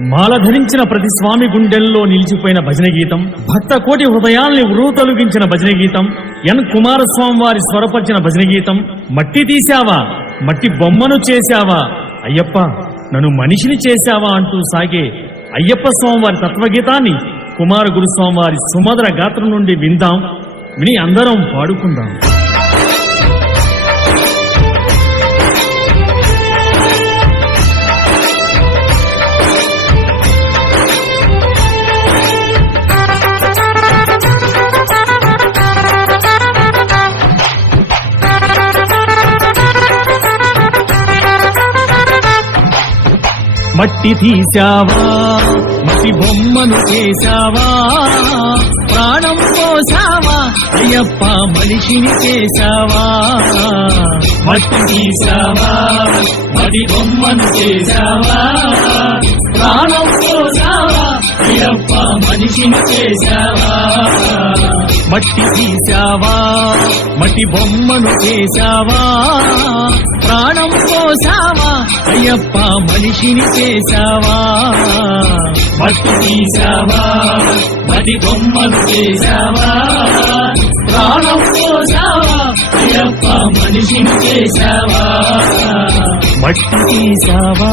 మాల ధరించిన ప్రతి స్వామి గుండెల్లో నిలిచిపోయిన భజన గీతం భక్త కోటి హృదయాల్ని ఉరుతొలగించిన భజన గీతం ఎన్ కుమారస్వామి వారి స్వరపరిచిన భజన గీతం మట్టి తీశావా మట్టి బొమ్మను చేశావా అయ్యప్ప నన్ను మనిషిని చేశావా అంటూ సాగే అయ్యప్ప స్వామి వారి తత్వగీతాన్ని కుమార గురుస్వామి వారి సుమధుర గాత్రం నుండి విందాం. విని అందరం పాడుకుందాం. మట్టి తీశావా? మసి బొమ్మను చేశావా? ప్రాణం పోసావా అయ్యప్ప మనిషిని చేశావా? మట్టి తీశావా? మట్టి బొమ్మను చేశావా? ప్రాణం పోసావా అయ్యప్ప మనిషిని చేశావా? మట్టి తీశావా? మట్టి బొమ్మను చేశావా? ప్రాణం పోసావా అయ్యప్ప మనిషిని చేశావా? మట్టి తీశావా? మది బొమ్మను చేశావా? ప్రాణం పోసావా అయ్యప్ప మనిషిని చేశావా? మట్టి తీశావా?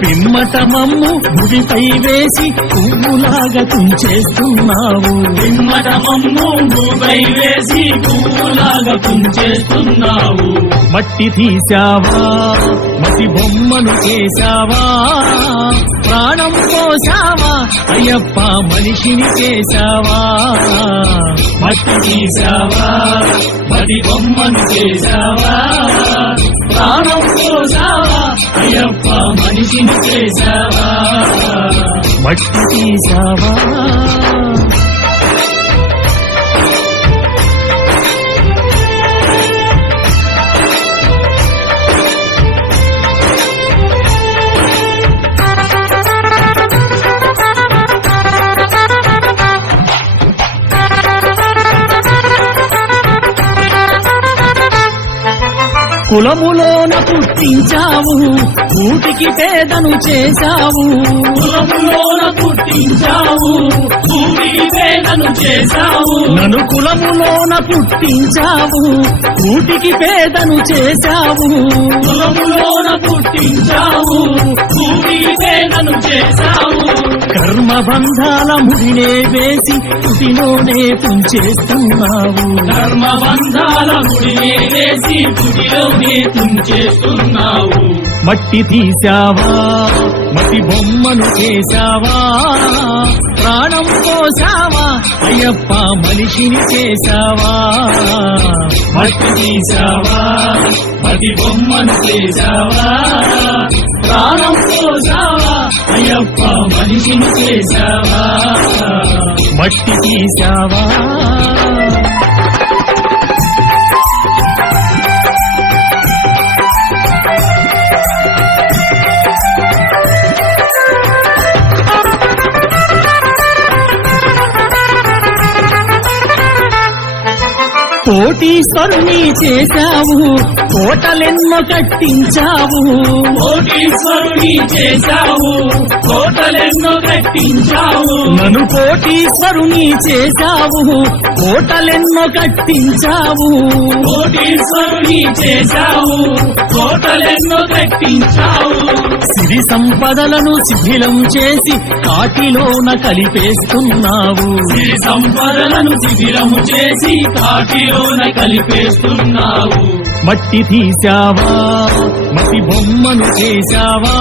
పిమ్మట మమ్ము భువిపై వేసి పువ్వులాగా తుంచేస్తున్నావు పిమ్మట మమ్ము భూపై వేసి పువ్వులాగా కుంచేస్తున్నావు. మట్టి తీశావా? మట్టి బొమ్మను చేశావా ప్రాణం పోసావా అయ్యప్ప మనిషిని చేశావా మట్టి తీసావా మడి బొమ్మను చేశావా మనిషిని చేశావా మట్టి తీశావా కులములోన పుట్టించావు కూటికి పేదను చేశావు. కులములోన పుట్టించావు భూమికి పేదను చేశావు. నన్ను కులములోన పుట్టించావు కూటికి పేదను చేశావు. కులములోన పుట్టించావు భూమికి పేదను చేశావు. కర్మ బంధాల ముడినే వేసి పుటిలోనే తుంచేస్తున్నావు. ధర్మ బంధాల గుడినే వేసి గుడిలోనే తుంచేస్తున్నావు. మట్టి తీశావా? మట్టి బొమ్మను చేశావా? ప్రాణం పోసావా అయ్యప్ప మనిషిని చేశావా? మట్టి తీసావా మటి బొమ్మను చేశావా? ప్రాణం పోసావా అయ్యప్ప మనిషిని చేశావా? మట్టి తీశావా కోటీశ్వరుని చేశావు కోటలెన్నో కట్టించావు. కోటీశ్వరుని చేశావు కోటలెన్నో కట్టించావు. నన్ను కోటీశ్వరుని చేశావు కోటలెన్నో కట్టించావు. కోటీశ్వరుని చేశావు కోటలెన్నో కట్టించావు. సిరి సంపదలను శిథిలం చేసి కాటిలోన కలిపేస్తున్నావు. సిరి సంపదలను శిథిలము చేసి కాటిలోన కలిపేస్తున్నావు. మట్టి తీశావా? మట్టి బొమ్మను చేశావా?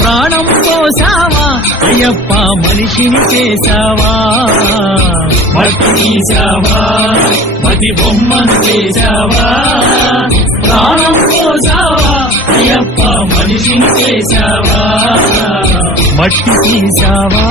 ప్రాణం పోసావా అయ్యప్ప మనిషిని చేశావా? మట్టి తీసావా మతి బొమ్మను చేశావా? ప్రాణం పోసావా అయ్యప్ప మనిషిని చేశావా? మట్టి తీశావా?